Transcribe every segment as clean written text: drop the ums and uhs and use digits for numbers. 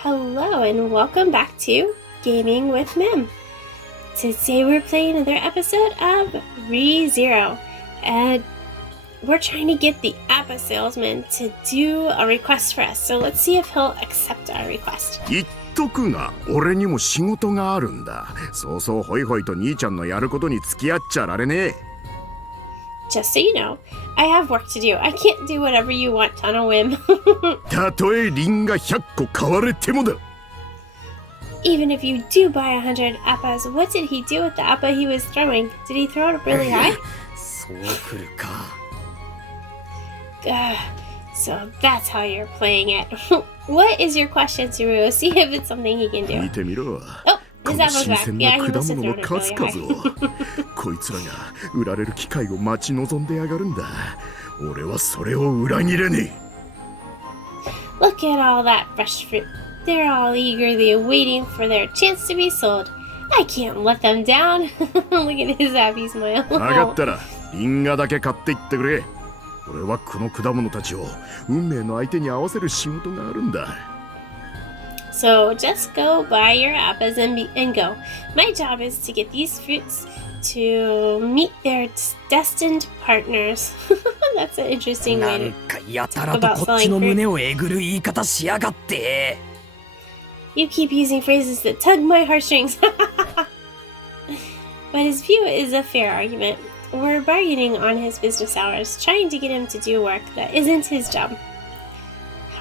Hello and welcome back to Gaming with Mim. Today we're playing another episode of ReZero, and we're trying to get the appa salesman to do a request for us. So let's see if he'll accept our request. 言っとくが、俺にも仕事があるんだ。そうそうホイホイと兄ちゃんのやることに付き合っちゃられねえ。Just so you know, I have work to do. I can't do whatever you want on a whim. たとえリンが100個買われてもだ。Even if you do buy 100 appas, what did he do with the appa he was throwing? Did he throw it up really high? そう来るか。So that's how you're playing it. What is your question, Suru? See if it's something he can do. 見てみろ。Oh, こ his の apple's 新 back. 鮮 Yeah, な he 果 must have 物 thrown の it 数 really 々 high. をこいつらが売られる機会を待ち望んでやがるんだ。俺はそれを裏切れねえ。 Look at all that fresh fruit. They're all eagerly waiting for their chance to be sold. I can't let them down. Look at his happy smile. 分かったらリンガだけ買っていってくれ。俺はこの果物たちを運命の相手に合わせる仕事があるんだ。So just go buy your appas and go. My job is to get these fruits to meet their destined partners. That's an interesting な way ん to かやたらとこっちの胸をえぐる言い方しやがって。 You keep using phrases that tug my heartstrings. But his view is a fair argument. We're bargaining on his business hours, trying to get him to do work that isn't his job.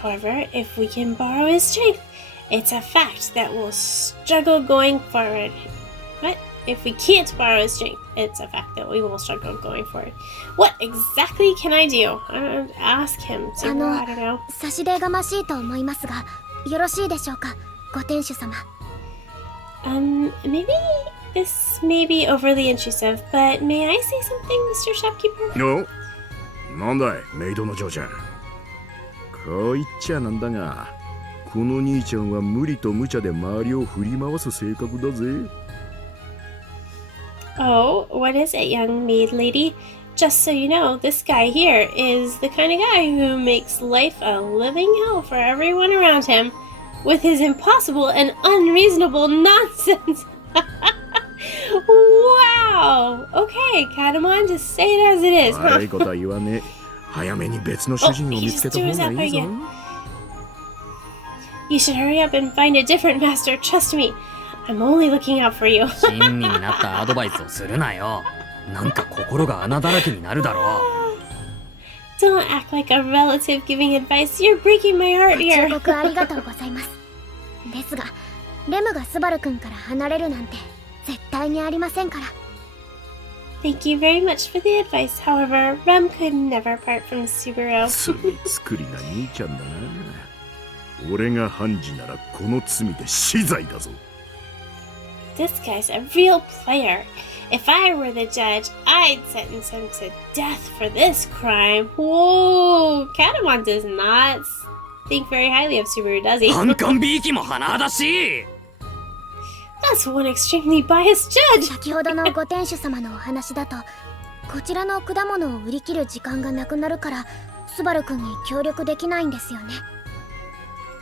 However, if we can borrow his strength, it's a fact that we'll struggle going forward. What? If we can't borrow his strength, it's a fact that we will struggle going forward. What exactly can I do? Ask him. So, I don't know. 差し出がましいと思いますが、よろしいでしょうか、ご店主様。Maybe this may be overly intrusive, but may I say something, Mr. Shopkeeper? お、なんだい、メイドの嬢ちゃん。こう言っちゃなんだが、この兄ちゃんは無理と無茶で周りを振り回す性格だぜ。Oh, what is it, young maid lady? Just so you know, this guy here is the kind of guy who makes life a living hell for everyone around him with his impossible and unreasonable nonsense. Wow! Okay, Katamon, just say it as it is, huh? 悪いことは言わねえ。早めに別の主人を見つけた方がいいぞ。You should hurry up and find a different master, trust me. I'm only looking out for you. 親身になったアドバイスをするなよ。なんか心が穴だらけになるだろう。Don't act like a relative giving advice. You're breaking my heart ご here. 忠告ありがとうございます。ですが、レムがスバル君から離れるなんて絶対にありませんから。Thank you very much for the advice. However, Rem could never part from Subaru. 罪作りな兄ちゃんだな。俺が判事ならこの罪で死罪だぞ。This guy's a real player. If I were the judge, I'd sentence him to death for this crime. Whoa! Katamon does not think very highly of Subaru, does he? カンカンビーキも鼻だし。That's one extremely biased judge! 先ほどのご店主様のお話だと、こちらの果物を売り切る時間がなくなるから、スバル君に協力できないんですよね。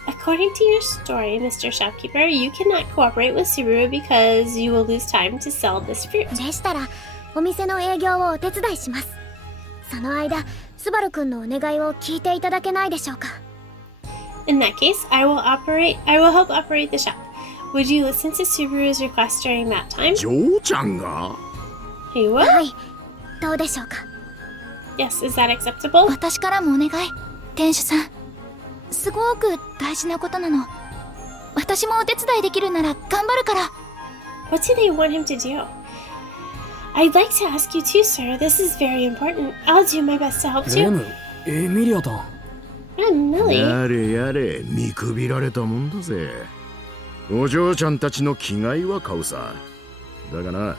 According to your story, Mr. Shopkeeper, you cannot cooperate with Subaru because you will lose time to sell this fruit. でしたら、お店の営業をお手伝いします。その間、スバル君のお願いを聞いていただけないでしょうか。In that case, I will help operate the shop. Would you listen to Subaru's request during that time? 嬢ちゃんが He will? はい、どうでしょうか。Yes, is that acceptable? 私からもお願い、店主さん。すごく大事なことなの。私もお手伝いできるなら頑張るから。What do they want him to do? I'd like to ask you too, sir. This is very important. I'll do my best to help レ too. ム、エミリアだ。I'm Millie. やれやれ、見くびられたもんだぜ。お嬢ちゃんたちの気概は買うさ。だがな、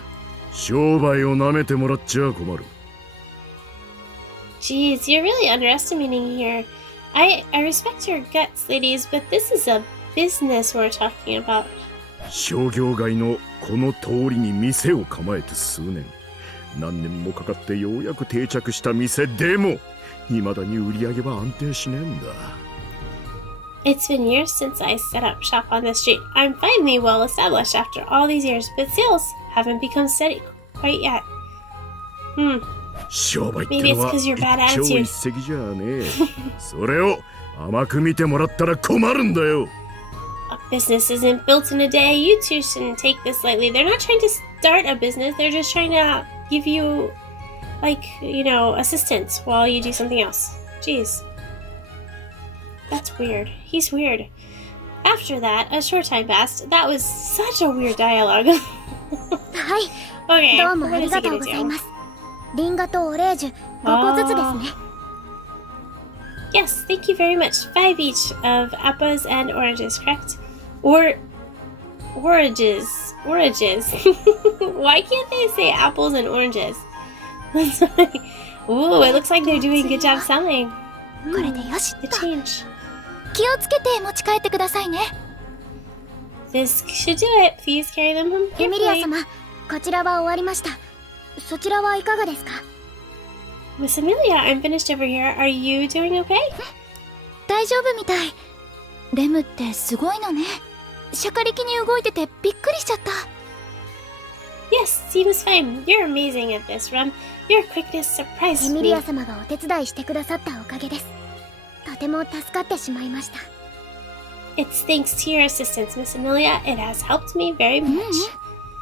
商売をなめてもらっちゃ困る。Geez, you're really underestimating here. I respect your guts, ladies, but this is a business we're talking about. 商業街のこの通りに店を構えて数年。何年もかかってようやく定着した店でも、未だに売り上げは安定しねえんだ。It's been years since I set up shop on this street. I'm finally well established after all these years, but sales haven't become steady quite yet. 商売って Maybe の it's は because your bad 一朝 attitude. 一夕じゃねえ。それを甘く見てもらったら困るんだよ。A business isn't built in a day. You two shouldn't take this lightly. They're not trying to start a business. They're just trying to give you, like, assistance while you do something else. Jeez. That's weird. He's weird. After that, a short time passed. That was such a weird dialogue. はい Okay, どうも what あり is he がとう gonna ござい do? ますリンガとオレージュ5個ずつですね Yes, thank you very much. 5 each of appas and oranges, correct? Oranges. Why can't they say apples and oranges? Ooh, it looks like they're doing a good job selling. これでよし The と change. 気をつけて持ち帰ってくださいね This should do it. Please carry them home エミリア carefully. 様こちらは終わりましたそちらはいかがですか Miss Amelia, I'm finished over here. Are you doing okay? 大丈夫みたいレムってすごいのねシャカリキに動いててびっくりしちゃった Yes, seems fine. You're amazing at this, Rem. Your quickness エ surprised ミリ me. ア様がお手伝いしてくださったおかげですとても助かってしまいました It's thanks to your assistance, Miss Amelia. It has helped me very ううん much.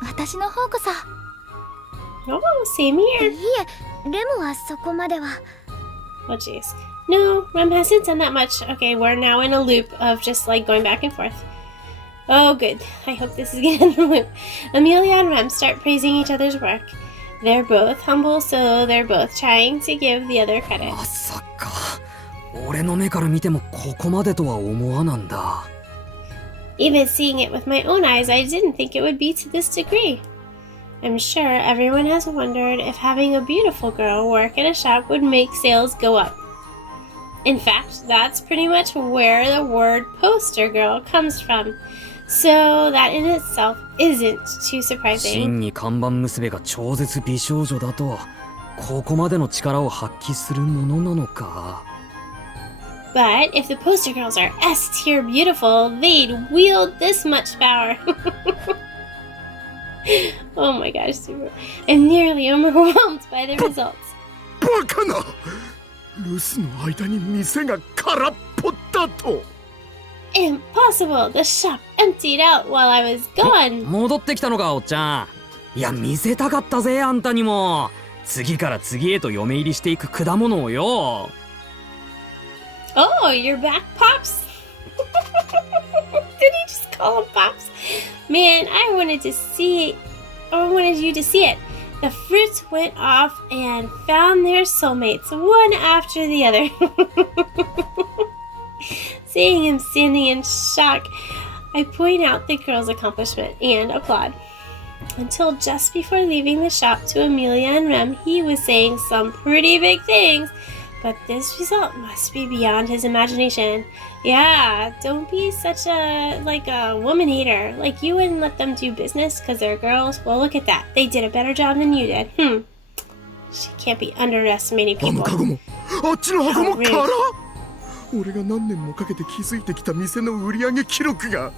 私の方こそ Oh, same い here. えレムはそこまでは Oh, jeez. No, Rem hasn't done that much. Okay, we're now in a loop of just like going back and forth. Oh, good. I hope this is getting in the loop. Amelia and Rem start praising each other's work. They're both humble, so they're both trying to give the other credit. まさか俺の目から見てもここまでとは思わなんだ Even seeing it with my own eyes, I didn't think it would be to this degree. I'm sure everyone has wondered if having a beautiful girl work at a shop would make sales go up. In fact, that's pretty much where the word poster girl comes from. So that in itself isn't too 真 surprising. に看板娘が超絶美少女だとここまでの力を発揮するものなのか But if the poster girls are S tier beautiful, they'd wield this much power. Oh my gosh, super. I'm nearly overwhelmed by the results. バカな留守の間に店が空っぽだと Impossible! The shop emptied out while I was gone. 戻ってきたのかおっちゃんいや見せたかったぜあんたにも次から次へと嫁入りしていく果物をよ Oh, you're back, Pops? Did he just call him Pops? Man, I wanted you to see it. The fruits went off and found their soulmates, one after the other. Seeing him standing in shock, I point out the girl's accomplishment and applaud. Until just before leaving the shop to Amelia and Rem, he was saying some pretty big things, but this result must be beyond his imagination. Yeah, don't be such a woman hater. Like, you wouldn't let them do business because they're girls. Well, look at that. They did a better job than you did. She can't be underestimating あの people. カゴもあっちの箱も How rude. 空俺が何年もかけて築いてきた店の売り上げ記録が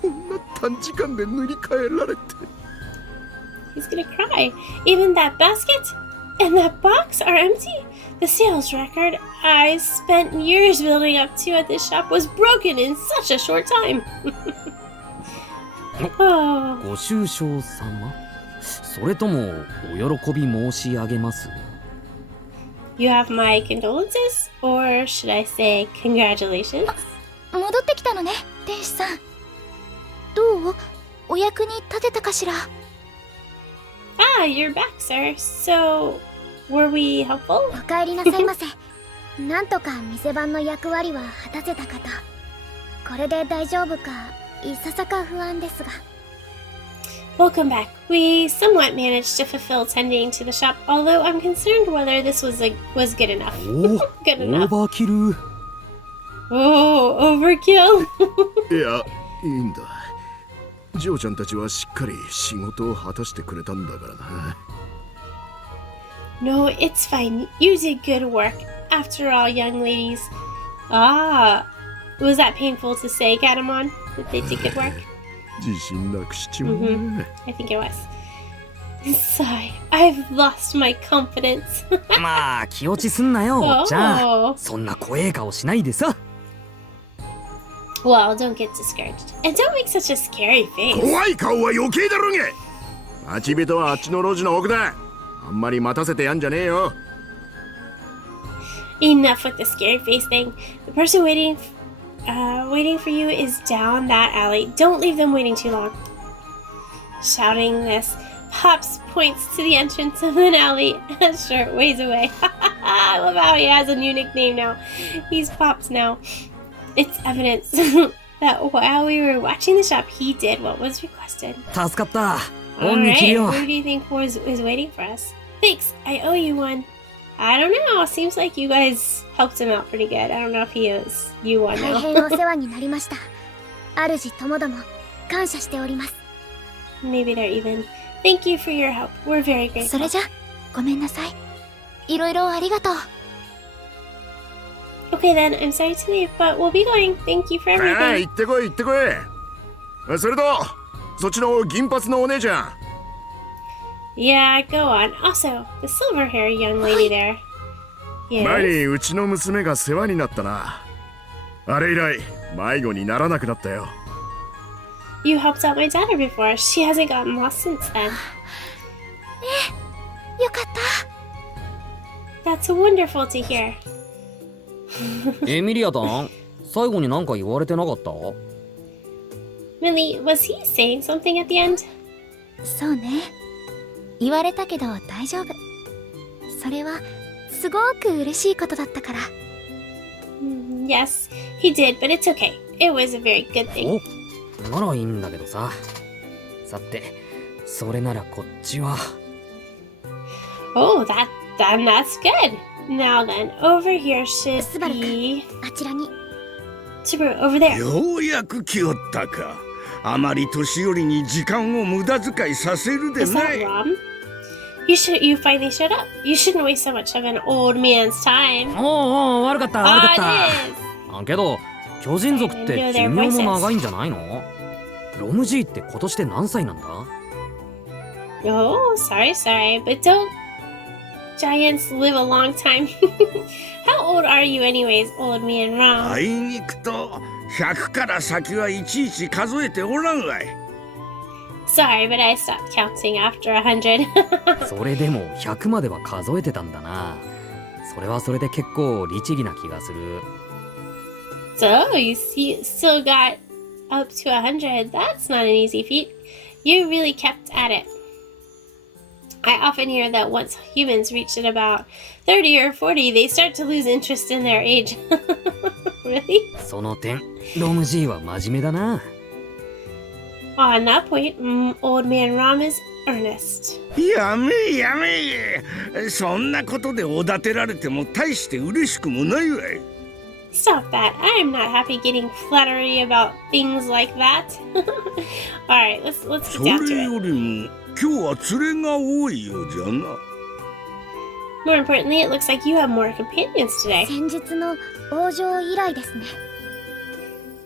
こんな短時間で塗り替えられて He's gonna cry. Even that basket and that box are empty. The sales record I spent years building up to at this shop was broken in such a short time. Oh, ご愁傷様それともお喜び申し上げます you have my condolences? Or should I say congratulations? 戻ってきたのね天使さんどうお役に立てたかしら Ah, you're back, sir. So, were we helpful? お帰りなさいませなんとか店番の役割は果たせたかとこれで大丈夫かいささか不安ですが Welcome back. We somewhat managed to fulfill tending to the shop, although I'm concerned whether this was good enough. お Good オー enough. バーキル Oh, overkill. いやいいんだジョーちゃんたちはしっかり仕事を果たしてくれたんだからな No, it's fine. You did good work. After all, young ladies. Ah, Was that painful to say, Gatamon? That they did good work? 自信なくしちまうね。 I think it was. Sigh. I've lost my confidence. まあ気落ちすんなよおっちゃん。 Oh. そんな怖え顔しないでさ。 Well, don't get discouraged. And don't make such a scary face. 怖い顔は余計だろげ。待ち人はあっちの路地の奥だ。あんまり待たせてやんじゃねえよ。 Enough with the scary face thing. The person waiting for you is down that alley. Don't leave them waiting too long. Shouting this, Pops points to the entrance of an alley a short ways away. I love how he has a new nickname now. He's Pops now. It's evidence that while we were watching the shop, he did what was requested. 助かった。恩に着る Alright, よ。 who do you think is waiting for us? Thanks, I owe you one. I don't know, seems like you guys helped him out pretty good. I don't know if he owes you one 大 now. 変お世話になりました。主ともども感謝しております。 Maybe they're even. Thank you for your help. We're very grateful. それじゃごめんなさい。いろいろありがとう。 Okay then, I'm sorry to leave, but we'll be going. Thank you for ああ、 everything. 行ってこい行ってこい。それとそっちの銀髪のお姉ちゃん。 Yeah, go on. Also, the silver haired young lady there. 前 Yes. にうちの娘が世話になったな。あれ以来迷子にならなくなったよ。 You helped out my daughter before. She hasn't gotten lost since then. よかった。 That's wonderful to hear. エミリアタン、最後になんか言われてなかった？ Millie, was he saying something at the end? そうね。言われたけど大丈夫。それはすごく嬉しいことだったから。Yes, he did, but it's okay. It was a very good thing. お、ならいいんだけどさ。さて、それならこっちは。 Oh, that's good. Now then, over here should be あちらに。 Subaru over there. ようやく来おったか。あまり年寄りに時間を無駄遣いさせるで Is な that い。 Rom? You finally showed up. You shouldn't waste so much of an old man's time. おうおう、悪かった悪かっ Ah, た。 it is. けど巨人族って寿命も長いんじゃないの？ロムジーって今年で何歳なんだ？ Oh, sorry, but don't giants live a long time? How old are you anyways, old man Rom? あいにくと100から先はいちいち数えておらんわい。 Sorry, but I stopped counting after 100. それでも100までは数えてたんだな。それはそれで結構律儀な気がする。 So, you still got up to 100. That's not an easy feat. You really kept at it. I often hear that once humans reach at about 30 or 40, they start to lose interest in their age. Really? その点、ロムジーは真面目だな。On that point, old man Rom is earnest. やめやめ。そんなことでおだてられても大して嬉しくもないわい。 Stop that. I'm not happy getting flattery about things like that. Alright, let's そ get れ down to よ it. りも今日は連れが多いようじゃな。 More importantly, it looks like you have more companions today. 先日の王城以来ですね。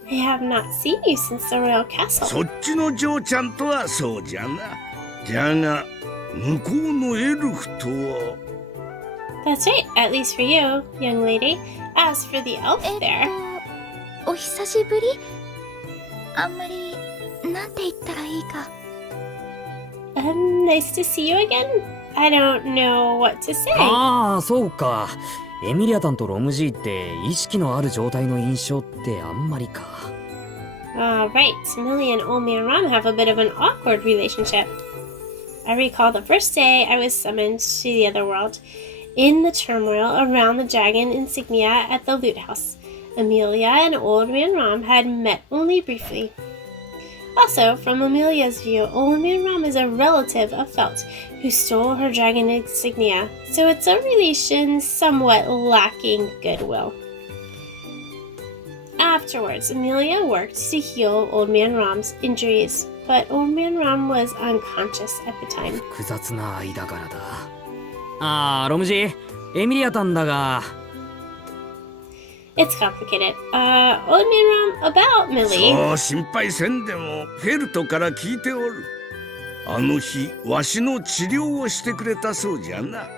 I have not seen you since the royal castle. そっちの嬢ちゃんとはそうじゃな。じゃが向こうのエルフとは。 That's right, at least for you, young lady. As for the elf えっ there, と、お久しぶり？あんまりなんて言ったらいいか。nice to see you again. I don't know what to say. ああ、そうか。エミリアタンとロムジーって意識のある状態の印象ってあんまりか。Right, Millie and old man Rom have a bit of an awkward relationship. I recall the first day I was summoned to the other world. In the turmoil around the dragon insignia at the loot house, Amelia and old man Rom had met only briefly. Also, from Amelia's view, old man Rom is a relative of Felt, who stole her dragon insignia, so it's a relation somewhat lacking goodwill. Afterwards, Amelia worked to heal old man Rom's injuries, but old man Rom was unconscious at the time. 複雑な間柄だ。ああ、ロムジー、エミリアタンだが。It's complicated. Old man Rum, about Millie. そう心配せんでもフェルトから聞いておる。あの日わしの治療をしてくれたそうじゃな。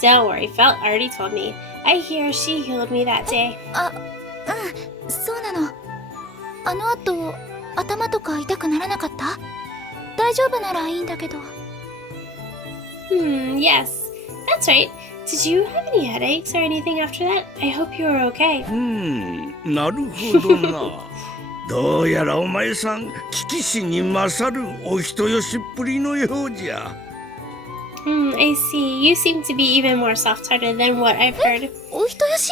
Don't worry, Felt already told me. I hear she healed me that day. そうなの。あの後、頭とか痛くならなかった？大丈夫ならいいんだけど。Yes. That's right. Did you have any headaches or anything after that? I hope you were okay. なるほどな。どうやらお前さん、聞きしに勝るお人よしっぷりのようじゃ。I see. You seem to be even more soft-hearted than what I've heard. お人よし？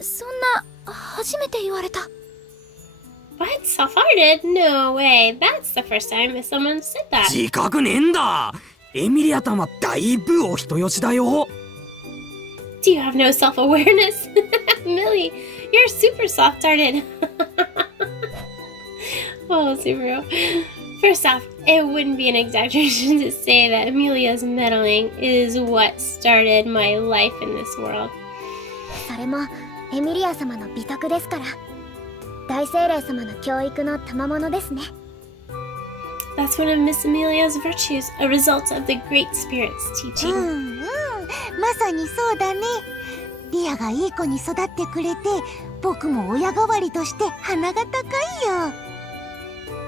そんな、初めて言われた。What? Soft-hearted? No way. That's the first time someone said that. 自覚ねえんだ。エミリアたんはだいぶお人よしだよ。Do you have no self-awareness? Millie, you're super soft-hearted. Oh, Subaru. First off, it wouldn't be an exaggeration to say that Amelia's meddling is what started my life in this world. それもエミリア様の美徳ですから。大精霊様の教育の賜物ですね。That's one of Miss Amelia's virtues, a result of the Great Spirit's teaching. まさにそうだね。リアがいい子に育ってくれて、僕も親代わりとして鼻が高いよ。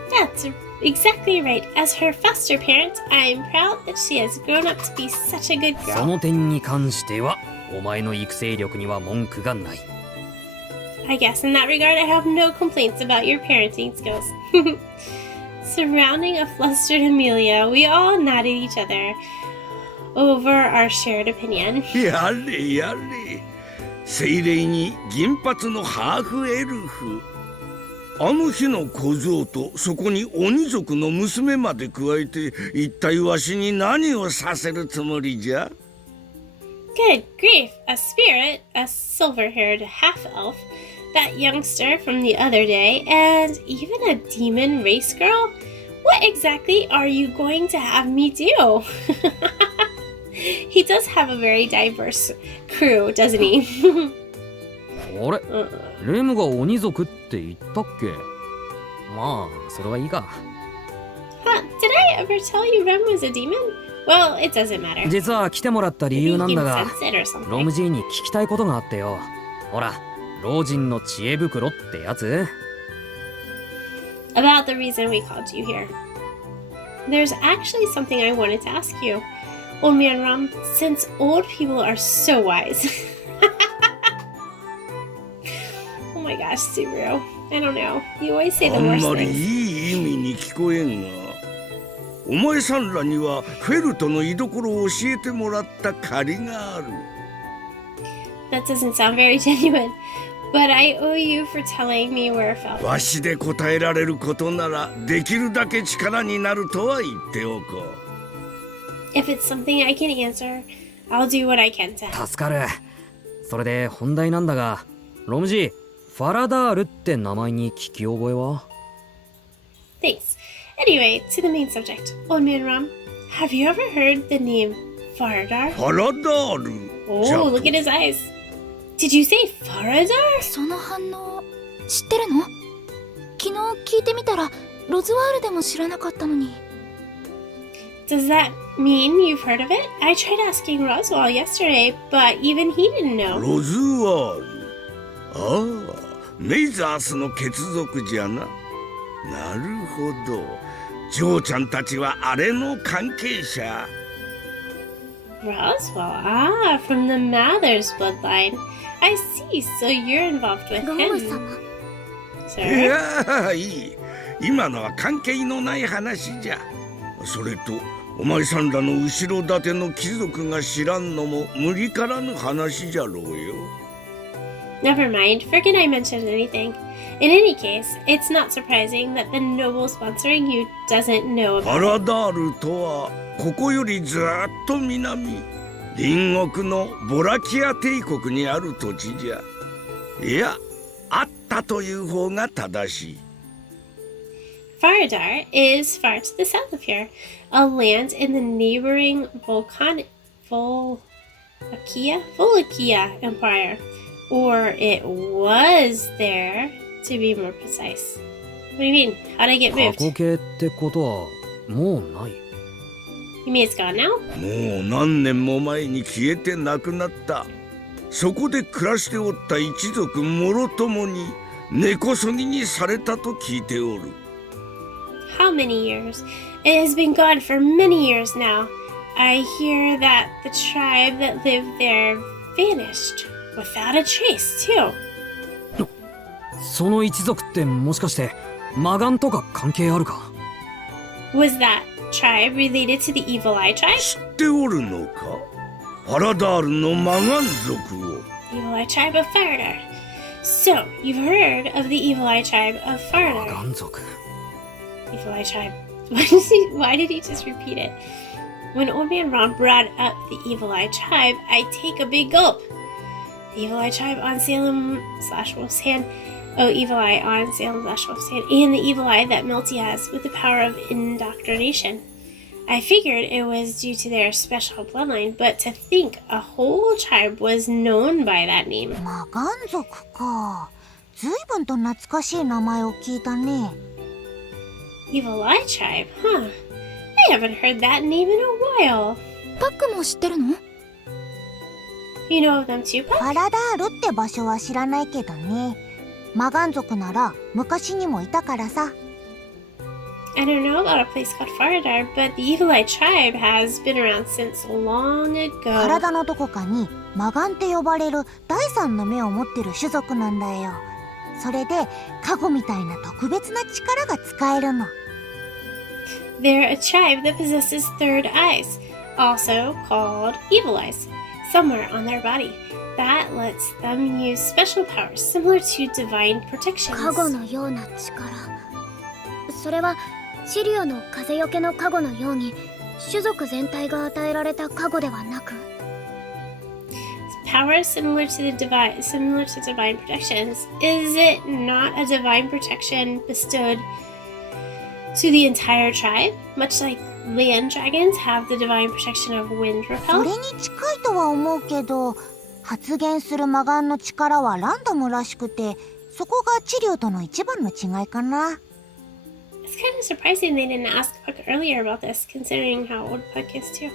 That's exactly right. As her foster parent, I'm proud that she has grown up to be such a good そ girl. の点に関してはお前の育成力には文句がない。 I guess in that regard, I have no complaints about your parenting skills. Surrounding a flustered Amelia, we all nodded each other over our shared opinion. やれやれ。精霊に銀髪のハーフエルフ。あの日の小僧とそこに鬼族の娘まで加えて、一体わしに何をさせるつもりじゃ？ Good grief, a spirit, a silver-haired half-elf, that youngster from the other day, and even a demon race girl? What exactly are you going to have me do? He does have a very diverse crew, doesn't he? あれ、レムが鬼族って言ったっけ？まあそれはいいか。 Huh, did I ever tell you Rem was a demon? Well, it doesn't matter. 実は来てもらった理由なん You だ can が sense it or something. ロムジーに聞きたいことがあってよ。ほら、老人の知恵袋ってやつ？ About the reason we called you here. There's actually something I wanted to ask you. Old man Rum, since old people are so wise. Oh my gosh, Subaru. I don't know. You always say the あん worst まり things. いい意味に聞こえんが、お前さんらにはフェルトの居所を教えてもらった借りがある。 That doesn't sound very genuine. But I owe you for telling me where it fell. わしで答えられることならできるだけ力になるとは言っておこう。 If it's something I can answer, I'll do what I can to help. 助かる。それで本題なんだが、ロムジー、ファラダールって名前に聞き覚えは？ Thanks. Anyway, to the main subject. Old man Rum, have you ever heard the name Faradar? ファラダール。じゃ Oh, look at his eyes. Did you say Faradar? その反応、知ってるの？昨日聞いてみたら、ロズワールでも知らなかったのに。Does that mean you've heard of it? I tried asking Roswell yesterday, but even he didn't know. ロズワール。ああ、メイザースの血族じゃな。なるほど。ジョーちゃんたちはあれの関係者。 Roswell, from the Mathers bloodline. I see, so you're involved with ロム him. 様。い Sir? やいい。今のは関係のない話じゃ。それと、お前さんらの後ろ盾の貴族が知らんのも無理からぬ話じゃろうよ。 Never mind, forget I mentioned anything. In any case, it's not surprising that the noble sponsoring you doesn't know フ about ァラダールとはここよりずっと南、隣国のボラキア帝国にある土地じゃ。いや、あったという方が正しい。it. Faradar is far to the south of here, a land in the neighboring Volcakia Empire. Or it was there, to be more precise. What do you mean? How'd I get 過 moved? 去形ってことはもうない。 You mean it's gone now? もう何年も前に消えてなくなった。そこで暮らしておった一族もろともに根こそぎにされたと聞いておる。How many years? It has been gone for many years now. I hear that the tribe that lived there vanished without a trace, too. その一族ってもしかして魔眼とか関係あるか？ Was that tribe related to the Evil Eye tribe? 知っておるのか？ファラダールの魔眼族を。Evil Eye tribe of Faradar. So, you've heard of the Evil Eye tribe of 魔 Faradar. 眼族。 Evil Eye tribe. Why did he just repeat it? When Old Man Ron brought up the Evil Eye tribe, I take a big gulp. The Evil Eye tribe on Salem/Wolf's Hand. Oh, Evil Eye on Salem/Wolf's Hand. And the Evil Eye that Melty has with the power of indoctrination. I figured it was due to their special bloodline, but to think a whole tribe was known by that name. 魔眼族か。随分と懐かしい名前を聞いたね。Evil Eye tribe, huh? I haven't heard that name in a while. パックも知ってるの？ You know of them too, フ Puck? ァラダールって場所は知らないけどね。魔眼族なら昔にもいたからさ。I don't know about a place called Faradar, but the Evil Eye tribe has been around since long ago. 体のどこかに魔眼って呼ばれる第三の目を持ってる種族なんだよ。それでカゴみたいな特別な力が使えるの。They're a tribe that possesses third eyes, also called Evil Eyes, somewhere on their body. That lets them use special powers similar to divine protections. 加護のような力。それはシリオの風よけの加護のように種族全体が与えられた加護ではなく、 Powers similar to divine protections. Is it not a divine protection bestowed to the entire tribe, much like land dragons have the divine protection of wind そ repel? れに近いとは思うけど、発現する魔眼の力はランダムらしくて、そこが治療との一番の違いかな。It's kind of surprising they didn't ask Puck earlier about this, considering how old Puck is too.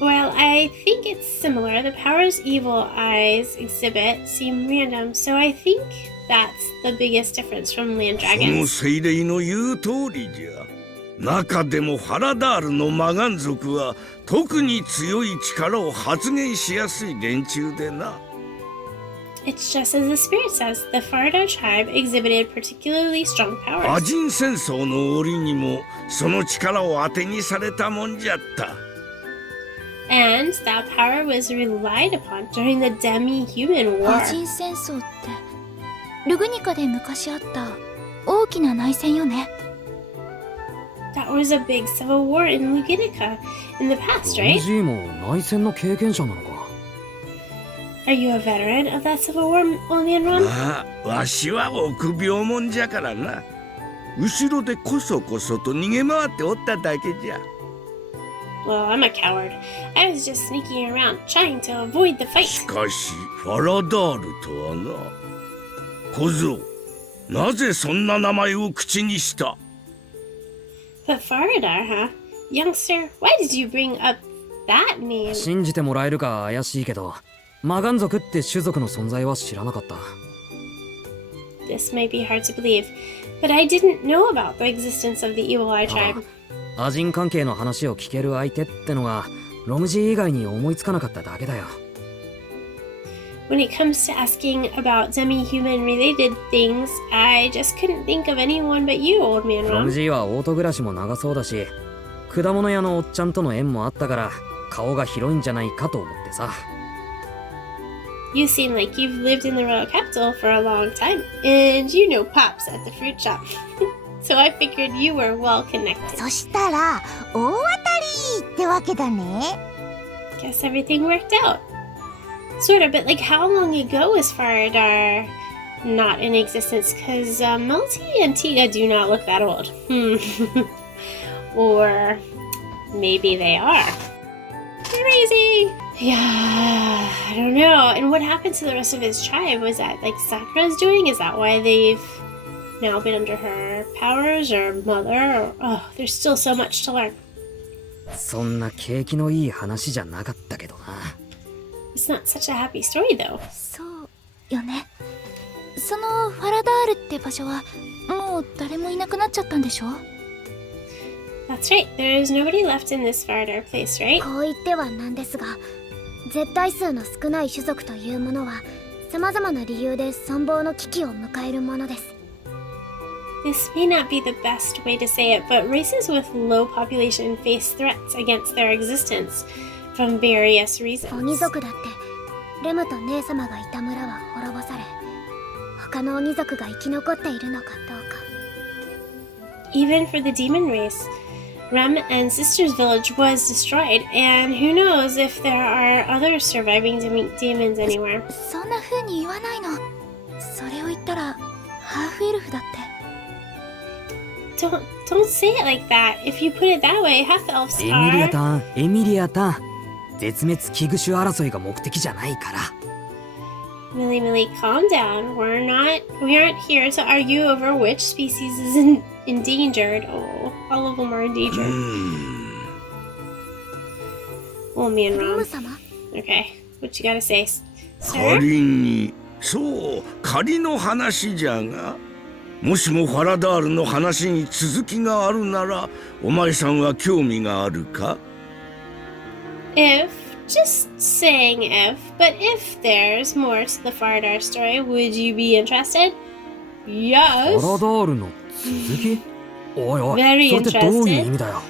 While I think it's similar, the powers Evil Eyes exhibit seem random, so I think that's the biggest difference from land その dragons. 精霊の言う通りじゃ。中でもファラダールの魔眼族は特に強い力を発現しやすい連中でな。It's just as the spirit says, the Faradar tribe exhibited particularly strong ア powers. ジン戦争の折にもその力を当てにされたもんじゃった。And that power was relied upon during the demi-human war. アジン戦争ってルグニカで昔あった大きな内戦よね。 That was a big civil war in Luginica in the past, ロ right? ジーも内戦の経験者なのか。 Are you a veteran of that civil war, Old Man Ron? まあ、わしは臆病もんじゃからな。後ろでこそこそと逃げ回っておっただけじゃ。Well, I'm a coward. I was just sneaking around, trying to avoid the し fight. かしファラダールとはな。小僧、なぜそんな名前を口にした？ But Faradar, huh? Youngster, why did you bring up that name? 信じてもらえるか怪しいけど、魔眼族って種族の存在は知らなかった。 This might be hard to believe, but I didn't know about the existence of the Evil Eye tribe. アジン関係の話を聞ける相手ってのがロムジー以外に思いつかなかっただけだよ。 When it comes to asking about demi-human related things, I just couldn't think of anyone but you, Old Man ロム Ron. ジーはオート暮らしも長そうだし、果物屋のおっちゃんとの縁もあったから顔が広いんじゃないかと思ってさ。 You seem like you've lived in the royal capital for a long time, and you know Pops at the fruit shop. So I figured you were well connected. そしたら大当たりってわけだね。 Guess everything worked out. Sort of, but like how long ago was Faradar not in existence? Because Melty and Tiga do not look that old. Or maybe they are. Crazy! Yeah, I don't know. And what happened to the rest of his tribe? Was that like Sakura's doing? Is that why they've now been under her powers, or mother? Or, oh, there's still so much to learn. そんな景気のいい話じゃなかったけどな。It's not such a happy story, though. そうよね。そのファラダールって場所はもう誰もいなくなっちゃったんでしょ？ That's right. There is nobody left in this Faradar place, right? こう言ってはなんですが、絶対数の少ない種族というものは様々な理由で存亡の危機を迎えるものです。 This may not be the best way to say it, but races with low population face threats against their existence from various reasons. 鬼族だってレムと姉様がいた村は滅ぼされ、他の鬼族が生き残っているのかどうか。 Even for the demon race, Rem and Sister's village was destroyed, and who knows if there are other surviving demons anywhere. そんな風に言わないの。それを言ったらハーフエルフだって。 Don't say it like that. If you put it that way, half elves エミリア are. タン、エミリアタン。絶滅危惧種争いが目的じゃないから。Mili, calm down. We aren't here to argue over which species is endangered. Oh, all of them are endangered. Oh, man, レム Rom. 様、 Okay, what you gotta say, sir? 仮にそう仮の話じゃが、もしもファラダールの話に続きがあるなら、お前さんは興味があるか？ Just saying but if there's more to the Faradar story, would you be interested? フ Yes. ァラダールの続き？おいおい、 Very それってどういう意味だよ。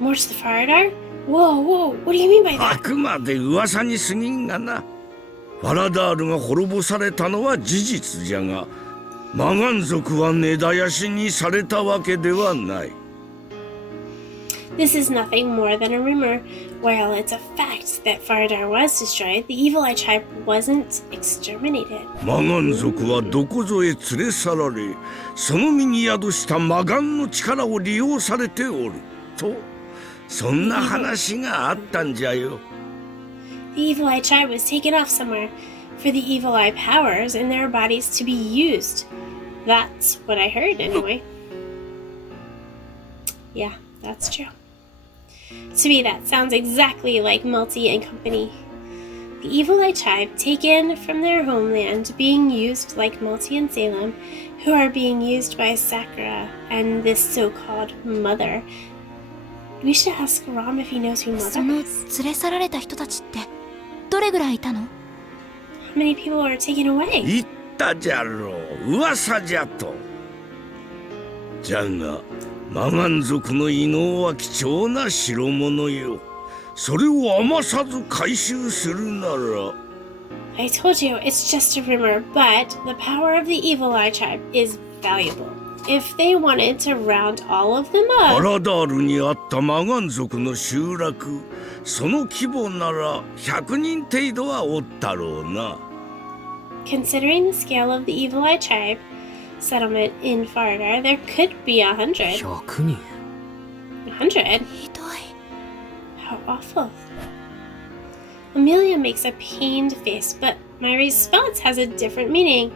More to the Faradar? Whoa, what do you mean by あ that? くまで噂に過ぎんがな。ファラダールが滅ぼされたのは事実じゃが、マガン族は根絶やしにされたわけではない。 This is nothing more than a rumor. While it's a fact that Faradar was destroyed, the Evil Eye tribe wasn't exterminated. マガン族はどこぞへ連れ去られ、その身に宿したマガンの力を利用されておると、そんな話があったんじゃよ。 The Evil Eye tribe was taken off somewhere for the Evil Eye powers in their bodies to be used. That's what I heard, anyway. Yeah, that's true. To me, that sounds exactly like Melty and company. The Evil Eye tribe, taken from their homeland, being used like Melty and Salem, who are being used by Sakura and this so-called mother. We should ask Rom if he knows who そ mother の is. 連れ去られた人たちってどれぐらいいたの？ How many people were taken away? 言ったじゃろう、噂じゃと。じゃがマガン族の異能は貴重な代物よ。それを余さず回収するなら。 I told you, it's just a rumor, but the power of the Evil Eye tribe is valuable. If they wanted to round all of them ファ up, ラダールにあったマガン族の集落、その規模なら100人程度はおったろうな。 considering the scale of the Evil Eye tribe settlement in Faradar, there could be 100. 100人。 100? ひどい。 How awful. Amelia makes a pained face, but my response has a different meaning.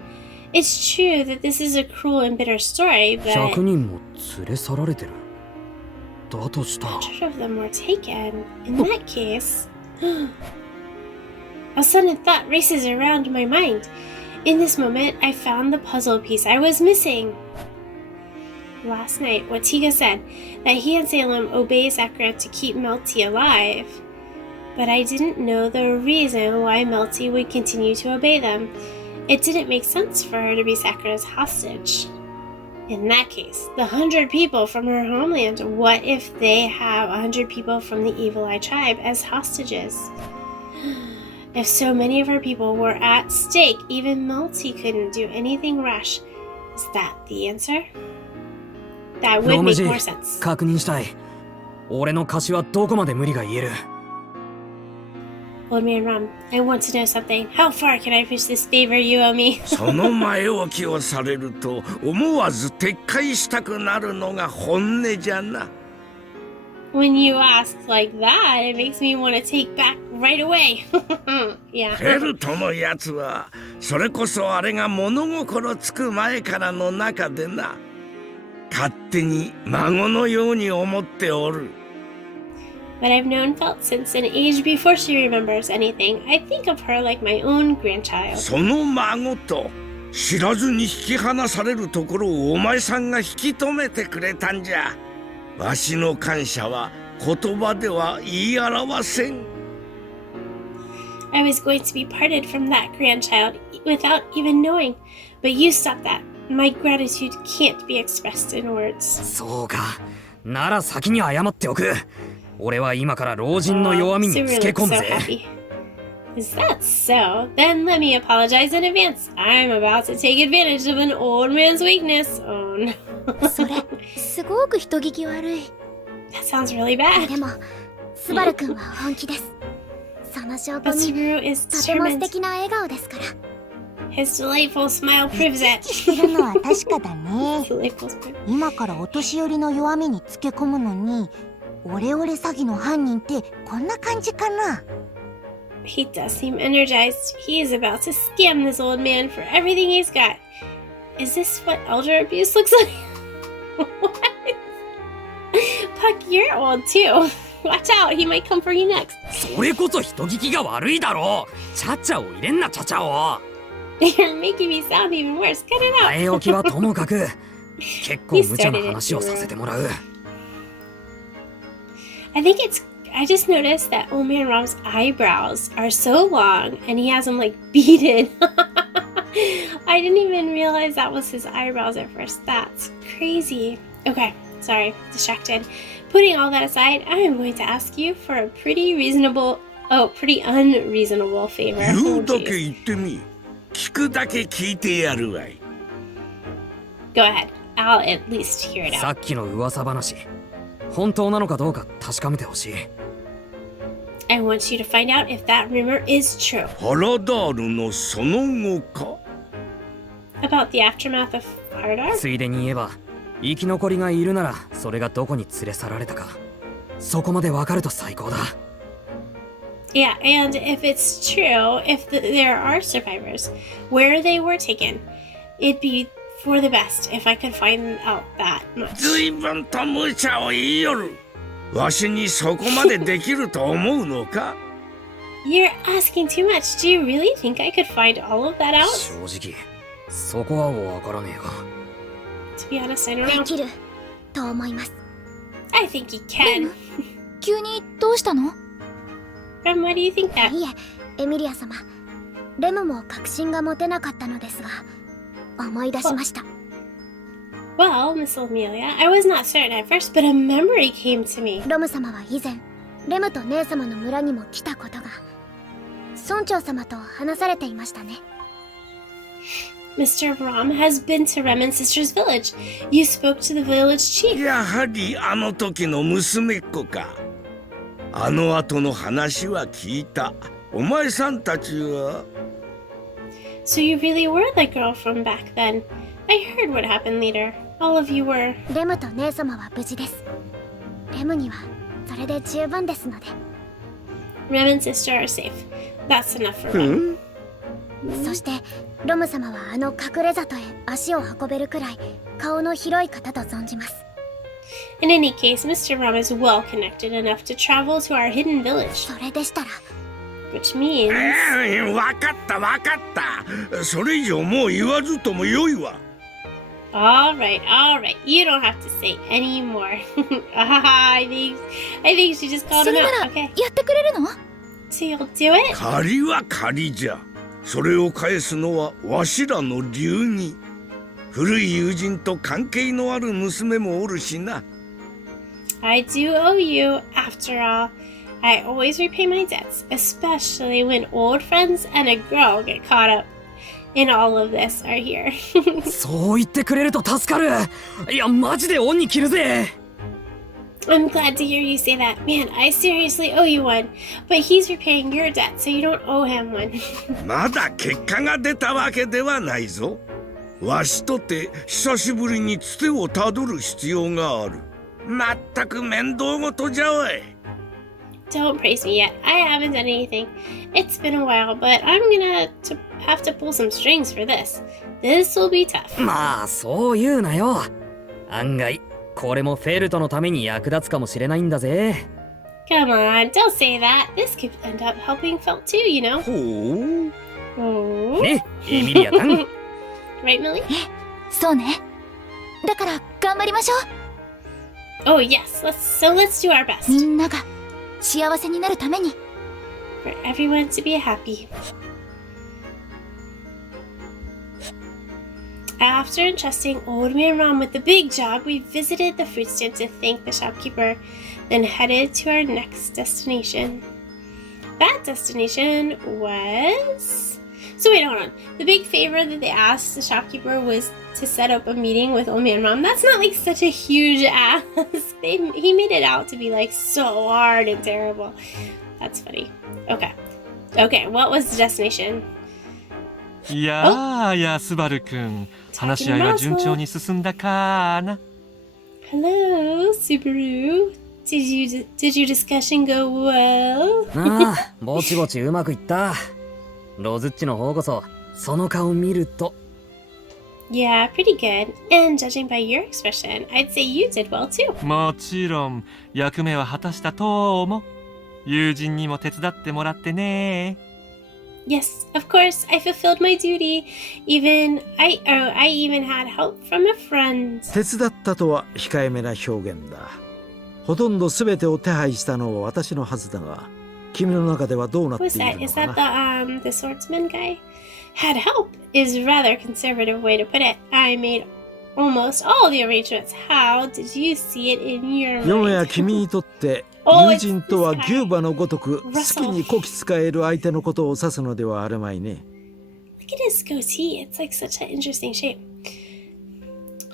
It's true that this is a cruel and bitter story, but 100人も連れ去られてる。だとしたら。 100 of them were taken. In that case, a sudden thought races around my mind. In this moment, I found the puzzle piece I was missing. Last night, what Tiga said, that he and Salem obey Sakura to keep Melty alive. But I didn't know the reason why Melty would continue to obey them. It didn't make sense for her to be Sakura's hostage. In that case, the 100 people from her homeland, what if they have 100 people from the Evil Eye tribe as hostages? If so many of her people were at stake, even Melty couldn't do anything rash. Is that the answer? That ロ would ム make ジ more sense. 確認したい。俺の貸しはどこまで無理が言える？ Old Man Rum, I want to know something. How far can I push this favor you owe me? その前置きをされると思わず撤回したくなるのが本音じゃな。When you ask like that, it makes me want to take back right away. フ Yeah. ェルトのやつはそれこそあれが物心つく前からの中でな、勝手に孫のように思っておる。 But I've known Felt since an age before she remembers anything. I think of her like my own grandchild. その孫と知らずに引き離されるところをお前さんが引き止めてくれたんじゃ。わしの感謝は言葉では言い表せん。 I was going to be parted from that grandchild without even knowing, but you stopped that. My gratitude can't be expressed in words. そうか。なら先に謝っておく。俺は今から老人の弱みに Suru つけ looks 込む so ぜ。 happy. Is that so? Then let me apologize in advance. I'm about to take advantage of an old man's weakness. Oh no. それすごく人聞き悪い。 That sounds really bad. でもスバルくんは本気です。その証拠 But に Suru is とても素 determined. 敵な笑顔ですから。 His delightful smile proves 生 it. き生きしてるのは確かだね。 Delightful smile. 今からお年寄りの弱みにつけ込むのに、オレオレ詐欺の犯人ってこんな感じかな。 He does seem energized. He is about to scam this old man for everything he's got. Is this what elder abuse looks like? What? Puck, you're old too. Watch out, he might come for you next. それこそ人聞きが悪いだろう。チャチャを入れんな、チャチャを。 You're making me sound even worse. Cut it out. 前置きはともかく、結構無茶な話をさせてもらう。I think I just noticed that old man Rom's eyebrows are so long and he has them like beaded. I didn't even realize that was his eyebrows at first. That's crazy. Okay, sorry, distracted. Putting all that aside, I am going to ask you for a pretty unreasonable favor. 言 Oh, うだけ geez. 言ってみ。聞くだけ聞いてやるわい。 Go ahead. I'll at least hear it さ out. っきの噂話、本当なのかどうか確かめてほしい。 I want you to find out if that rumor is true. ハラダールのその後か。 About the aftermath of Hardar? ついでに言えば、生き残りがいるならそれがどこに連れ去られたか、そこまでわかると最高だ。 Yeah, and if it's true, if there are survivors, where they were taken, it'd be for the best if I could find out that much. 随分と無茶を言いよる。わしにそこまでできると思うのか。 You're asking too much. Do you really think I could find all of that out? 正直、そこはわからねえが。 To be honest, I don't で know. きると思います。 I think you can. 急にどうしたの？ Rem, why do you think that? いえ、エミリア様、レムも確信が持てなかったのですが、思い出しました。 Well, Miss Amelia, I was not certain at first, but a memory came to me. ロム様は以前、レムと姉様の村にも来たことが、村長様と話されていましたね。 Mr. Rom has been to Rem and sister's village. You spoke to the village chief. やはりあの時の娘っ子か。あの後の話は聞いた。お前さんたちは。 So you really were the girl from back then. I heard what happened later. All of you were. レムと姉様は無事です。レムにはそれで十分ですので。 Rem and sister are safe. That's enough for う Rem. ん。そしてロム様はあの隠れ里へ足を運べるくらい顔の広い方と存じます。 In any case, Mr. Rom is well connected enough to travel to our hidden village, それでしたら which means わかったわかった。それ以上もう言わずともよいわ。 all right. You don't have to say any more. I think she just called そ him れな out. ら Okay, やってくれるの？ so you'll do it? 借りは借りじゃ。それを返すのはわしらの流儀。古い友人と関係のある娘もおるしな。 I do owe you. After all, I always repay my debts, especially when old friends and a girl get caught up in all of this are here. そう言ってくれると助かる。いや、マジで恩に着るぜ。 I'm glad to hear you say that. Man, I seriously owe you one. But he's repaying your debt, so you don't owe him one. まだ結果が出たわけではないぞ。わしとて久しぶりにつてをたどる必要がある。まったく面倒ごとじゃわい。Don't praise me yet. I haven't done anything. It's been a while, but I'm gonna have to pull some strings for this. This will be tough. まあそう言うなよ。案外これもフェルトのために役立つかもしれないんだぜ。Come on, don't say that. This could end up helping Felt too, you know. ほう。Oh. ね、エミリアさん。Right, Millie? そうね。だから頑張りましょう。 Oh yes. Let's do our み best んなが幸せになるために。 for everyone to be happy. After entrusting Old Man Ron with the big job, we visited the fruit stand to thank the shopkeeper, then headed to our next destination. That destination was... So wait, hold on. The big favor that they asked the shopkeeper was to set up a meeting with Old Man Ron. That's not like such a huge ask. He made it out to be like so hard and terrible. That's funny. Okay, what was the destination? いやーやスバルくん、話し合いは順調に進んだかな。 Hello, Subaru. Did your discussion go well? ああ、ぼちぼちうまくいった。ロズッチの方こそ、その顔見ると。Yeah, pretty good. And judging by your expression, I'd say you did well too. もちろん役目は果たしたと思う。友人にも手伝ってもらってね。 Yes, of course, I fulfilled my duty. I even had help from a friend. 手伝ったとは控えめな表現だ。ほとんど全てを手配したのは私のはずだが、君の中ではどうなってい Who's る that? の Is か that な。 the swordsman guy? Had help is a rather conservative way to put it. I made almost all the arrangements. How did you see it in your よもや mind? 君にとってお友人とは it's this guy. 牛馬のごとく好きにこき使える相手のことを指すのではあるまいね。 Look at his goatee. It's like such an interesting shape.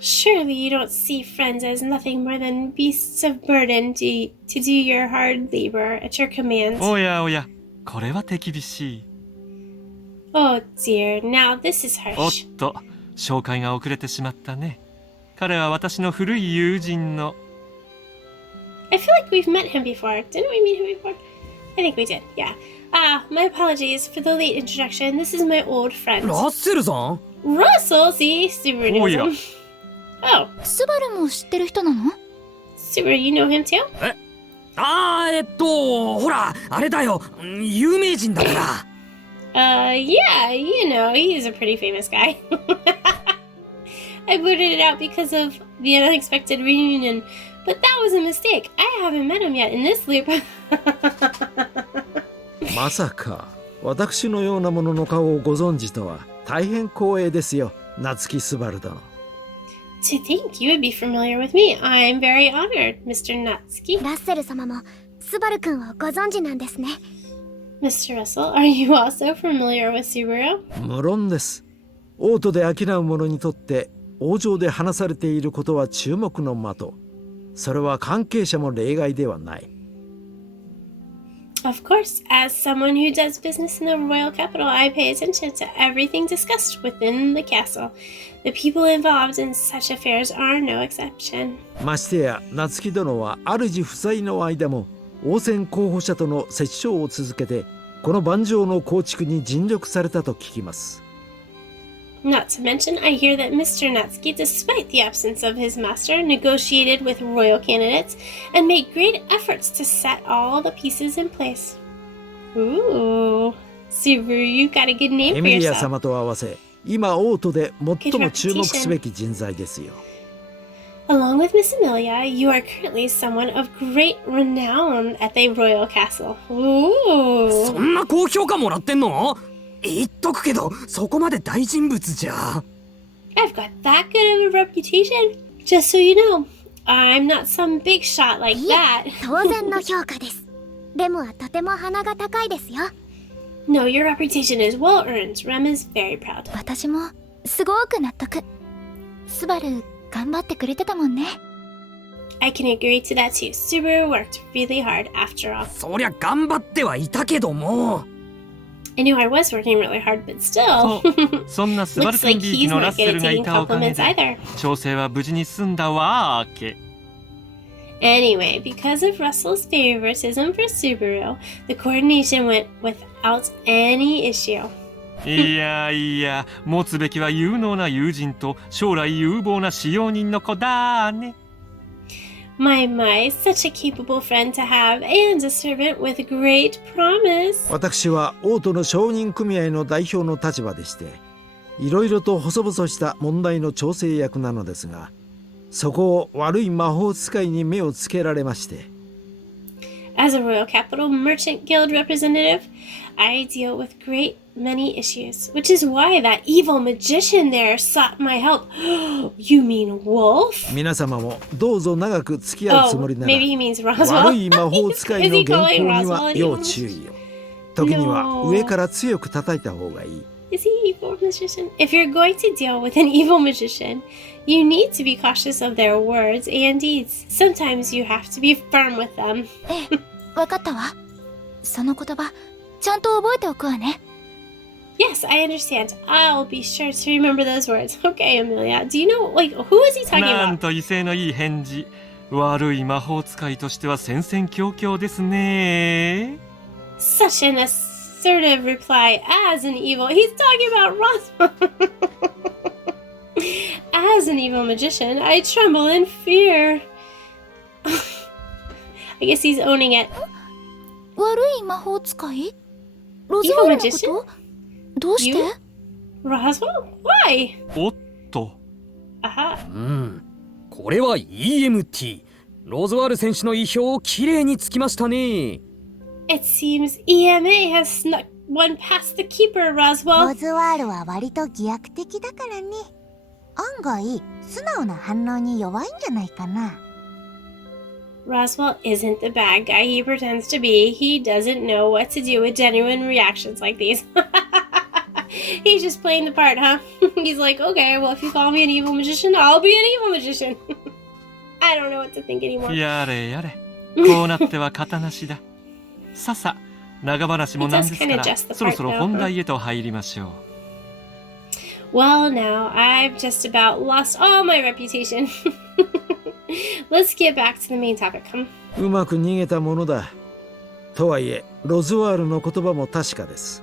Surely you don't see friends as nothing more than beasts of burden to do your hard labor at your command. おやおや、これは手厳しい。 Oh dear, now this is おっ harsh. と、紹介が遅れてしまったね。彼は私の古い友人の。 I feel like we've met him before. Didn't we meet him before? I think we did, yeah. My apologies for the late introduction. This is my old friend. ラッセルさん Russell, see? Subaru knows yeah. him. Oh, スバルも知ってる人なの？ Subaru, you know him too? あー、ほら、あれだよ、有名人だから。Yeah, he's a pretty famous guy. I blurted it out because of the unexpected reunion, but that was a mistake. I haven't met him yet in this loop. まさか私のようなものの顔をご存知とは大変光栄ですよ、夏木スバル殿。 To think you would be familiar with me. I'm very honored, Mr. Natsuki. ラッセル様もスバル君をご存知なんですね。 Mr. Russell, are you also familiar with Subaru? 無論です。王都で商う者にとって王城で話されていることは注目の的。それは関係者も例外ではない。 Of course, as someone who does business in the royal capital, I pay attention to everything discussed within the castle. The people involved in such affairs are no exception. ましてや夏木殿は主不在の間も王選候補者との折衝を続けてこの盤上の構築に尽力されたと聞きます。 Not to mention, I hear that Mr. Natsuki, despite the absence of his master, negotiated with royal candidates and made great efforts to set all the pieces in place. Ooh, Subaru, you got a good name エ for ミリア yourself. 様と合わせ今王都で最も注目すべき人材ですよ。 Along with Miss Amelia, you are currently someone of great renown at the royal castle. そ Ooh. んな高評価もらってんの？言っとくけど、そこまで大人物じゃ。 I've got that good of a reputation. Just so you know, I'm not some big shot like いえ that. 当然の評価です。レムはとても鼻が高いですよ。 No, your reputation is well earned. Rem is very proud. 私もすごく納得。スバル頑張ってくれてたもんね。 I can agree to that too. Subaru worked really hard after all. そりゃ頑張ってはいたけども。I knew I was working really hard, but still. そんなスバル Looks 君 like びいき he's のラ not ッセ good ル at がい taking たおかげ compliments で either. 調整は無事に済んだわーけ。Anyway, because of Russell's favoritism for Subaru, the coordination went without any issue. いやいや、持つべきは有能な友人と将来有望な使用人の子だね。My, such a capable friend to have, and a servant with great promise. 私は王都の商人組合の代表の立場でして、いろいろと細々した問題の調整役なのですが、そこを悪い魔法使いに目をつけられまして。As a Royal Capital Merchant Guild representative, I deal with great many issues, which is why that evil magician there sought my help. You mean Wolf? 皆様もどうぞ長く付き合うつもりなら、 maybe he means Roswell. 悪い魔法使いの原稿には要注意を。時には上から強く叩いた方がいい。Is he evil magician? If you're going to deal with an evil magician, you need to be cautious of their words and deeds. Sometimes you have to be firm with them. ええ、わかったわ。その言葉、ちゃんと覚えておくわね。Yes, I understand. I'll be sure to remember those words. Okay, Amelia. Do you know, who is he talking なん about? と威勢のいい返事。悪い魔法使いとしては戦々恐々ですね。Such an assertive reply. As an evil... He's talking about Roswell. As an evil magician, I tremble in fear. I guess he's owning it. 悪い魔法使い？ロズワールのこと？どうして？ Roswell? Why? おっと。Aha. これは EMT。ロズワール選手の意表をきれいにつきましたね。It seems EMA has snuck one past the keeper, ロ Roswell. ズワールは割と偽悪的だからね。案外素直な反応に弱いんじゃないかな。Roswell isn't the bad guy he pretends to be. He doesn't know what to do with genuine reactions like these. He's just playing the part, huh? He's like, okay, well, if you call me an evil magician, I'll be an evil magician. I don't know what to think anymore. やれやれ。こうなっては型なしだ。ささ、長話もなんですから、そろそろ本題へと入りましょう。Well, now, I've just about lost all my reputation. Let's get back to the main topic, huh? うまく逃げたものだ。とはいえ、ロズワールの言葉も確かです。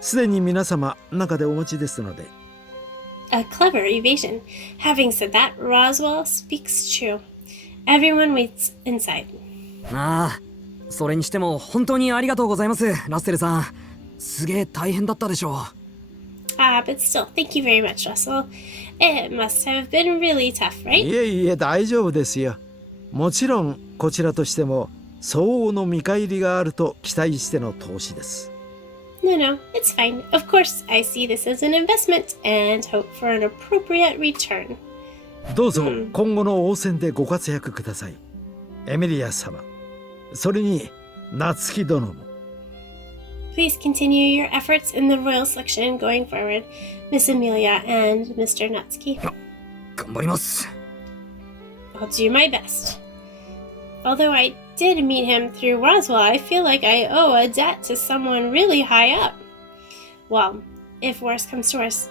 すでに皆様、中でお持ちですので。A clever evasion. Having said that, Roswell speaks true. Everyone waits inside. ああ、それにしても本当にありがとうございます、ラッセルさん。すげえ大変だったでしょう。But still, thank you very much, Russell. It must have been really tough, right? いえいえ、大丈夫ですよ。もちろん、こちらとしても、相応の見返りがあると期待しての投資です。No, it's fine. Of course, I see this as an investment and hope for an appropriate return. どうぞ、今後の応戦でご活躍ください。エミリア様。それに、夏希殿も。Please continue your efforts in the royal selection going forward, Miss Amelia and Mr. Natsuki. 頑張ります。I'll do my best. Although I did meet him through Roswell, I feel like I owe a debt to someone really high up. Well, if worse comes to worse,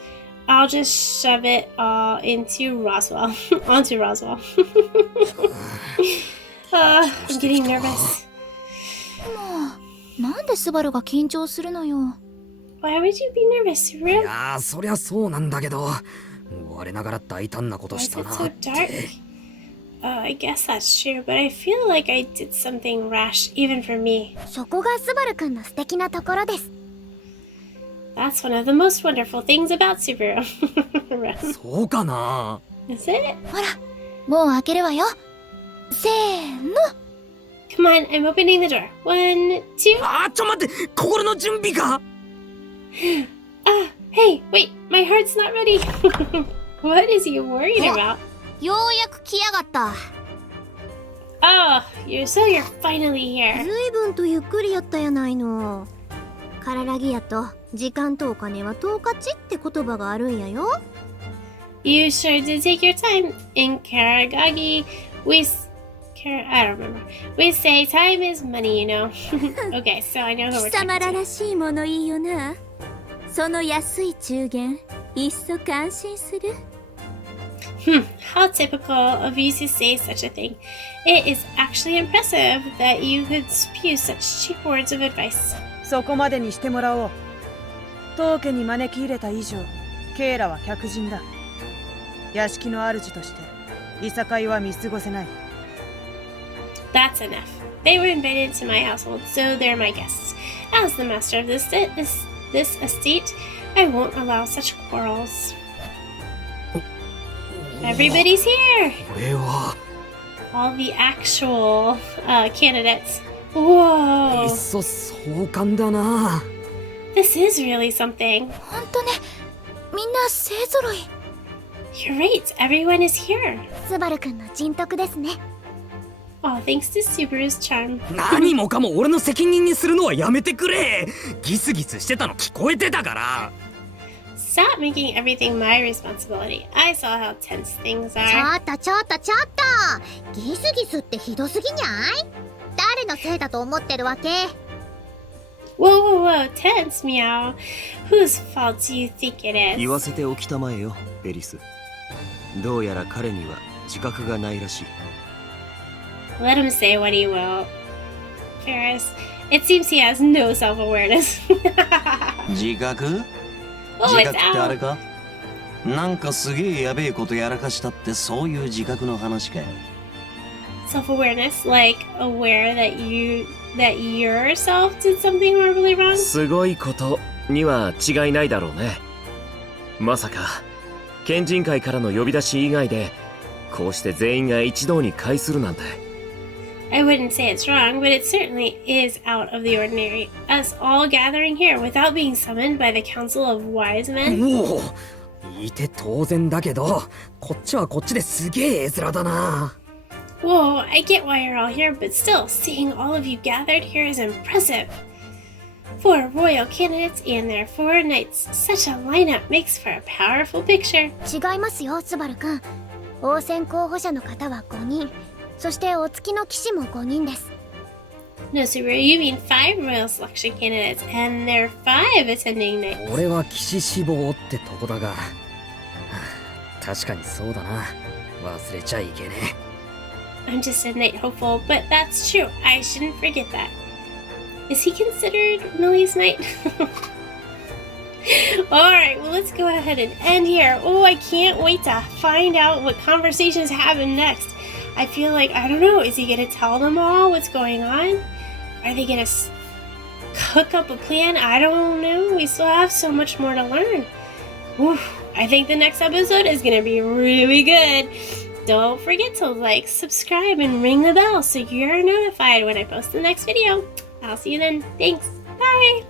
I'll just shove it all into Roswell. Onto Roswell. I'm getting nervous. もう、なんでスバルが緊張するのよ。Why would you be nervous, い Ru? やー、そりゃそうなんだけど、我ながら大胆なこと Why し is た it な so って。dark? I guess that's true, but I feel like I did something rash even for me. そこがスバルくんの素敵なところです。 That's one of the most wonderful things about Subaru. そうかな。 Is it? ほら、もう開けるわよ。せーの。Come on, I'm opening the door. 1, 2. あー、ちょ待って、心の準備か。Hey, wait, my heart's not ready. What is he worried about? ようやく来やがった。Oh, you're finally here. ずいぶんとゆっくりやったやないの。カララギアと時間とお金は10日ちって言葉があるんやよ。You sure did take your time. In Karagagi, I don't remember. We say time is money, you know. Okay, so I know who we're 貴様 talking ら to. らしいものいいよな。その安い中元、いっそ感心する。How typical of you to say such a thing. It is actually impressive that you could spew such cheap words of advice. そこまでにしてもらおう。当家に招き入れた以上、ケイラは客人だ。屋敷の主として、いさかいは見過ごせない。That's enough. They were invited to my household, so they're my guests. As the master of this estate, I won't allow such quarrels. Everybody's here! これは All the actual candidates. Whoa! いっそ壮観だな。 This is really something. ほんとね、みんな勢ぞろい。 You're right, everyone is here. スバルくんの人徳ですね。 All thanks to Subaru's charm. 何もかも俺の責任にするのはやめてくれ。ギスギスしてたの聞こえてたから。 Stop making everything my responsibility. I saw how tense things ちょ are. っとちょっとちょっと、ギスギスってひどすぎにゃい？誰のせいだと思ってるわけ？ Whoa, whoa, whoa, tense, meow. Whose fault do you think it 言 is? わせておきたまえよ、ベリス。どうやら彼には自覚がないらしい。 Let him say what he will. Ferris, it seems he has no self-awareness. 自覚？ Oh, 自 it's 覚ってあれ out. か？なんかすげえやべえことやらかしたってそういう自覚の話かよ。 Self-awareness, like aware that yourself did something horribly wrong? すごいことには違いないだろうね。まさか県人会からの呼び出し以外でこうして全員が一堂に会するなんて。 I wouldn't say it's wrong, but it certainly is out of the ordinary. Us all gathering here without being summoned by the Council of Wise Men? おお、いて当然だけど、こっちはこっちですげえ絵面だな。 Whoa, I get why you're all here, but still, seeing all of you gathered here is impressive. 4 royal candidates and their 4 knights. Such a lineup makes for a powerful picture. 違いますよ、スバルくん。王選候補者の方は5人。そしてお付きの騎士も5人です。 No, Subaru, you mean 5 royal selection candidates, and there are 5 attending knights. 俺は騎士志望ってとこだが、はあ、確かにそうだな。忘れちゃいけねえ。 I'm just a knight hopeful, but that's true. I shouldn't forget that. Is he considered Millie's knight? Alright, well let's go ahead and end here. Oh, I can't wait to find out what conversations happen next. I feel like, I don't know, is he gonna tell them all what's going on? Are they gonna cook up a plan? I don't know. We still have so much more to learn. Oof, I think the next episode is gonna be really good. Don't forget to like, subscribe, and ring the bell so you're notified when I post the next video. I'll see you then. Thanks. Bye.